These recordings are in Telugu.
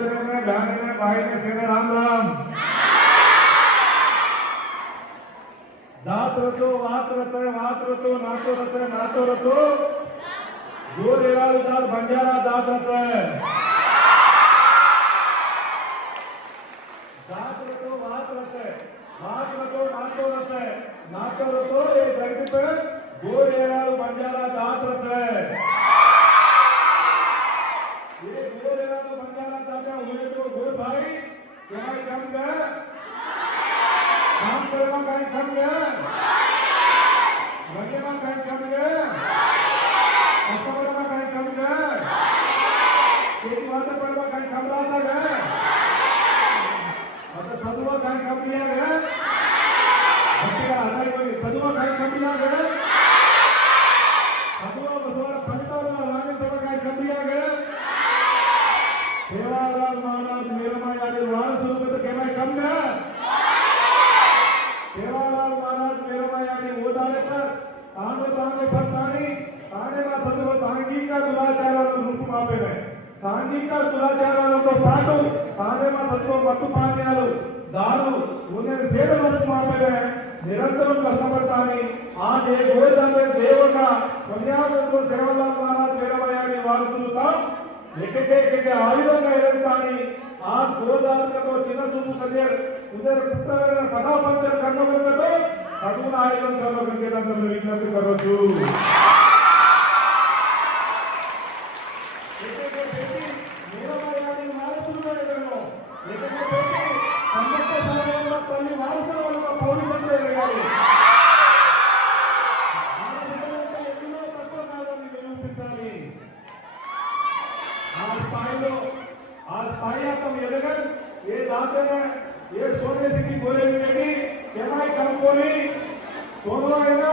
सेना में बहन में भाई में सेना राम राम। जात रतो वात रतो नातो रतो जोर एराल बंजारा जात रतो है। जात रतो वात रतो नातो रतो ये धरती पे गोर एराल बंजारा जात रतो है। ये गोर एराल बंजारा जाता हुए तो गोर भाई तुम्हारी कम गया काम करना कहीं कम गया लगेगा कहीं कम गया असमर्थ कहीं कम गया एक बात पड़वा कहीं कम रहा गया मतलब सदुआ कहीं कम लिया गया हत्या हटाई कोई सदुआ कहीं कम लिया गया सदुआ बसवार पंडित और रानी सब कहीं कम लिया गया सेवालाल महाराज मेरा यानी वारस रूप तो कहना कम गया सेवालाल महाराज मेरा यानी वो डाले पर आने फरतानी आने में सदुआ सांघिक దురాచారాలను రూపుమాపేనే సాంఘిక దురాచారాలతో పాటు ఆనే में सदुआ మత్తు పానీయాలు దారు उन्हें సేద రూపుమాపేనే నిరంతరం కష్టపడతాని आज ये गोदामे देवगा कन्यावतो सेवालाल महाराज मेरा यानी వారసులుగా ఏకైక ఆయుధంగా ఎదుగుతాని आज గోదావరితో చిన్న చూపు కలియర్ उधर పుట్టన పటాపంచర్ కర్మగతో సగుణ ఆయుధం కర్మగకే నందన విజ్ఞప్తి కరోచు ఏకైక పెట్టి मेरा यानी వారసులుగా ఎదగను ఏకైక పెట్టి సంగత సమాజంలో తల్లి వారసుల వల్ల పౌరుషంగా ఎదగాలి ఎన్నో తక్కువ కాదని నిరూపించాలి आज स्थाई आत्म एदगन ये दाते ने ये सोने से की बोले नहीं केनाई कलकोनी सोनो ऐना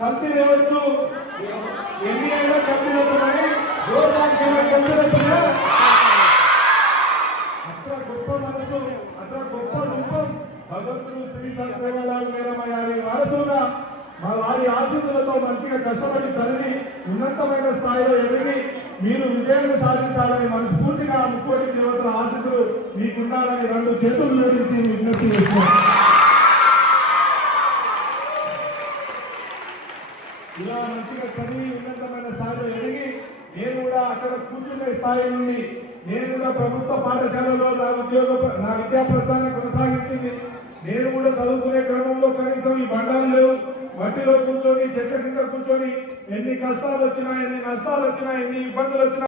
कल्ती रेवच्चु एनी ऐना कल्ती रेवच्चु जोरदार केनाई कल्ती रेवच्चु अत्र गोप्पा मनसु अत्र गोप्पा रूपम भगवंतुడు శ్రీ సేవాలాల్ మేరమ్మ గారి వారసుగా మా వారి ఆశీస్సులతో మంచిగా కష్టపడి చదివి ఉన్నతమైన స్థాయిలో ఎదిగి మీరు విజయాన్ని సాధించాలని మనస్ఫూర్తిగా ముక్కోటి దేవతల ఆశీస్సులు మీకుండాలని రెండు చేతులు జోడించి విజ్ఞప్తి చేస్తున్నాను. ఇలా మంచిగా చదివి ఉన్నతమైన స్థాయిలో ఎదిగి నేను కూడా అక్కడ కూర్చునే స్థాయి నుండి నేను కూడా ప్రభుత్వ పాఠశాలలో నా విద్యా ప్రస్థానం కొనసాగించింది. నేను కూడా చదువుకునే క్రమంలో కనీసం ఈ బండాలు లేవు. మట్టిలో కూర్చొని చెట్ల కింద కూర్చొని ఎన్ని కష్టాలు వచ్చినా ఎన్ని నష్టాలు వచ్చినా ఎన్ని ఇబ్బందులు వచ్చినా